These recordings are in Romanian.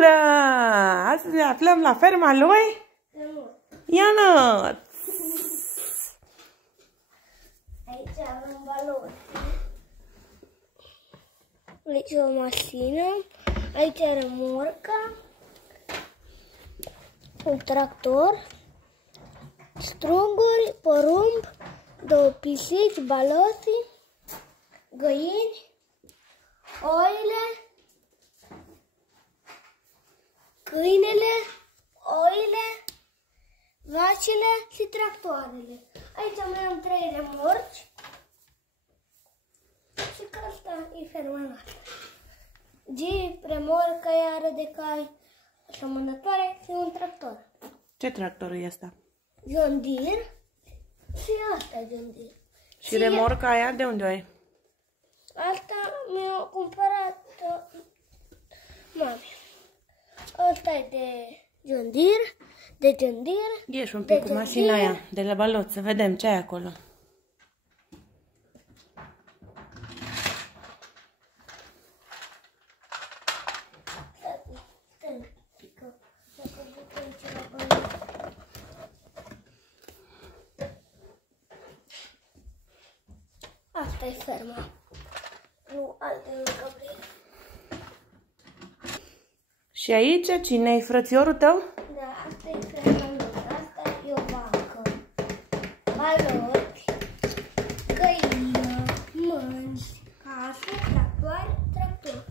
Da! Astăzi ne aflăm la ferma lui Ionuț. Aici avem baloni. Aici o mașină. Aici remorca. Un tractor. Struguri, porumb, două pisici, baloții, găini, oile, câinele, oile, vacile și tractoarele. Aici mai am 3 remorci și că asta e ferma noastră. Jeep, remorca, iară de cai, asemănătoare și un tractor. Ce tractor e ăsta? John Deere și asta e John Deere. Și remorca aia de unde o ai? Asta mi-a cumpărat mami. Asta e de John Deere, Ieși un pic cu mașina aia de la balot, să vedem ce ai acolo. Asta e ferma. Nu alte încăperi. Și aici cine e frățiorul tău? Da, asta e ferma noastră. Asta e o vacă. Baloti, găină, mânci, casă, tractor.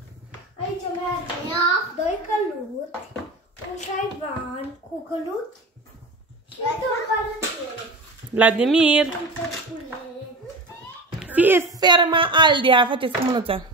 Aici mai avem 2 căluți, un șaivan cu căluți și un palățier. Vladimir! Un cerculeț. Fie ferma Aldia, faceți cu mânuța.